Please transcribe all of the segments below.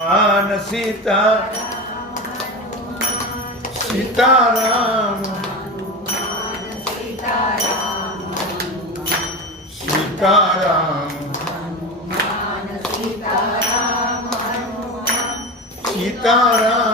ભગવાન સીતા સીતારામ સીતારામ. સીતારામ. સીતારામ.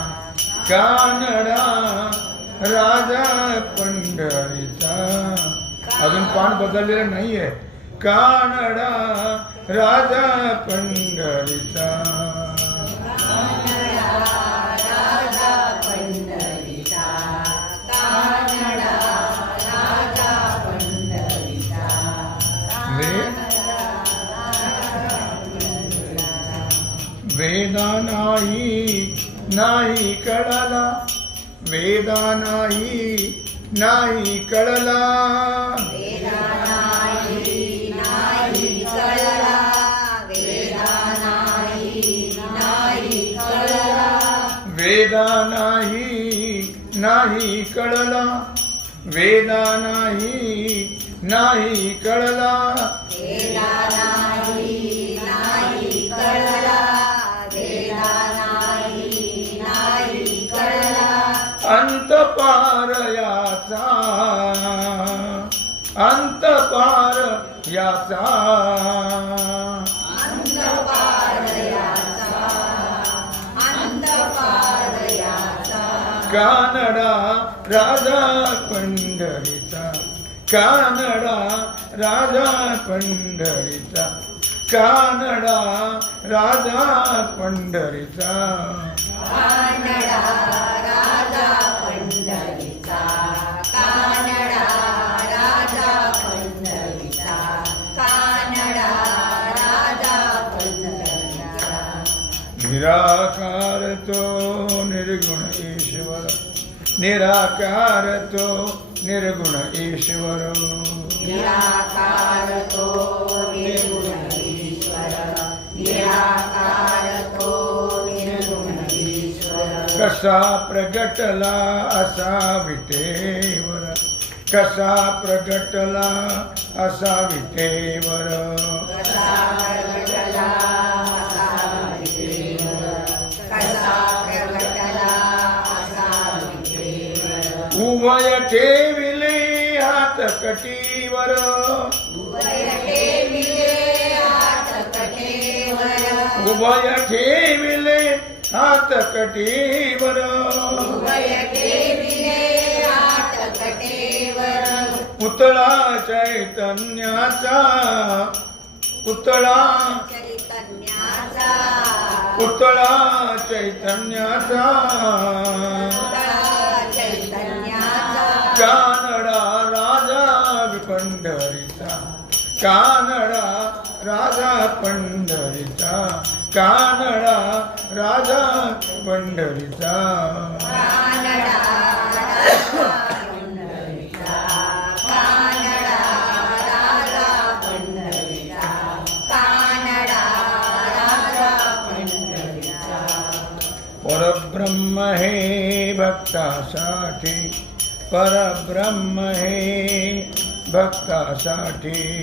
कानडा राजा पंढरीचा. अजून पान बदललेलं नाहीये. कानडा राजा पंढरीचा. वे- वेदा नाही नाही कळला वेदा नाही नाही कळला. वेदा नाही नाही कळला वेदा नाही नाही कळला. पार याचा. अंत पार याचा. कानडा राजा पंढरीचा. कानडा राजा पंढरीचा. कानडा राजा पंढरीचा. तो निर्गुण ईश्वर निराकार तो निर्गुण ईश्वर निराकार तो निर्गुण ईश्वर निराकार तो निर्गुण ईश्वर कसा प्रगटला असा विटेवर कसा प्रगटला असा विटेवर उभय ठेविले हात कटीवर. उभय हात ठेविले हात कटीवर. पुतळा चैतन्याचा पुतळा पुतळा चैतन्याचा. कानडा राजा पंढरीचा कानडा राजा पंढरीचा कानडा राजा पंढरीचा परब्रह्म हे भक्तासाठी परब्रह्म हे भक्तासाठी.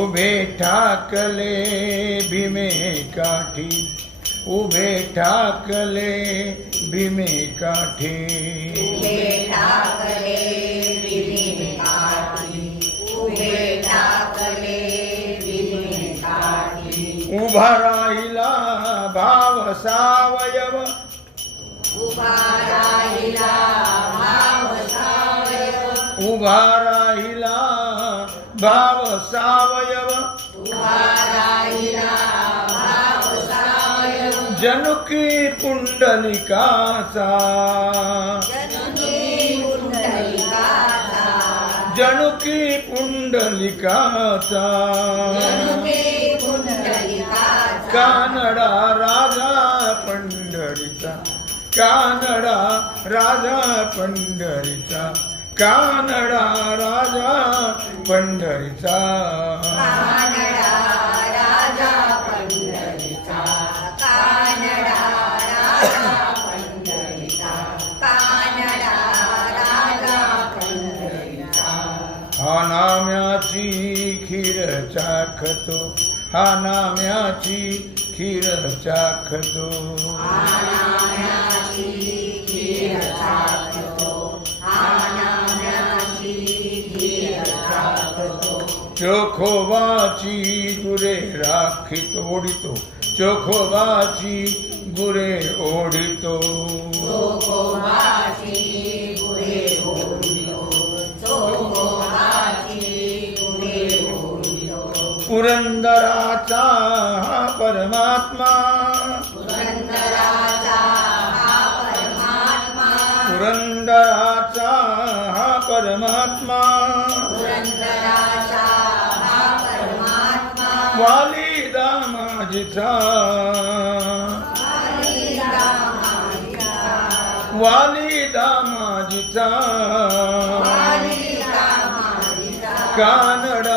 उभे ठाकले भीमे काठी. उभे ठाकले भीमे काठी. उभा राहिला भाव सावयव. उभा राहिला भाव सावयव. उभा राहिला भाव सावयव. उभा राहिला भाव सावयव. जनुकी पुंडलिकाचा जनुकी पुंडलिकाचा कानडा राजा पंढरीचा कानडा राजा पंढरीचा कानडा राजा पंढरीचा. हा नाम्याची खीर चाखतो हा नाम्याची खीर चाखतो. चोखोबाची गुरे राखीत ओढितो चोखोबाची गुरे ओढितो. पुरंदराचा हा परमात्मा. पुरंदराचा हा परमात्मा. पुरंदराचा हा परमात्मा. पुरंदराचा हा परमात्मा. वाली वाली कानडा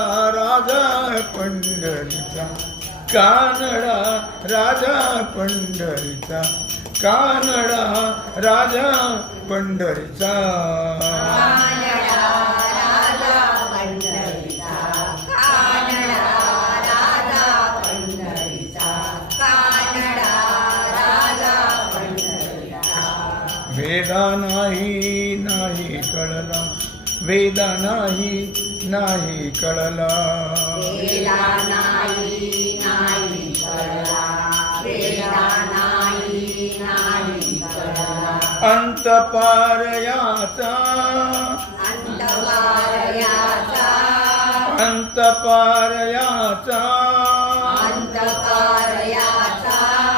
पंढरीचा. कानडा राजा पंढरीचा. कानडा राजा पंढरीचा. कानडा राजा वेद नाही नाही कळला. अंतपारयाचा. अंतपारयाचा.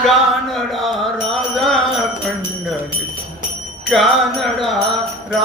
कान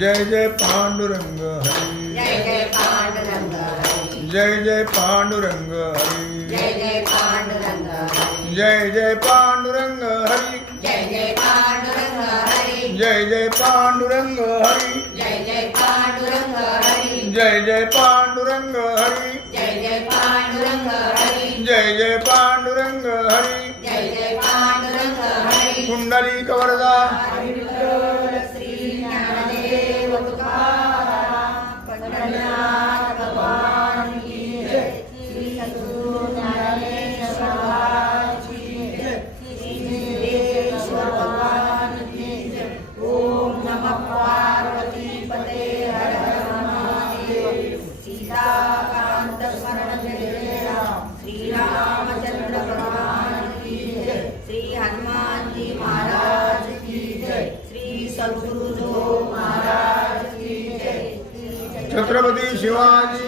जय जय पांडुरंग हरी जय जय पांडुरंग हरी जय जय पांडुरंग हरी जय जय पांडुरंग हरी जय जय पांडुरंग हरी जय जय पांडुरंग हरी जय जय पांडुरंग हरी जय जय पांडुरंग हरी जय जय पांडुरंग हरी जय जय पांडुरंग हरी जय जय पांडुरंग हरी जय जय पांडुरंग हरी कुंडली कवरदा श्री हनुमान जी महाराज की जय. श्री सद्गुरु महाराज की जय. छत्रपती शिवाजी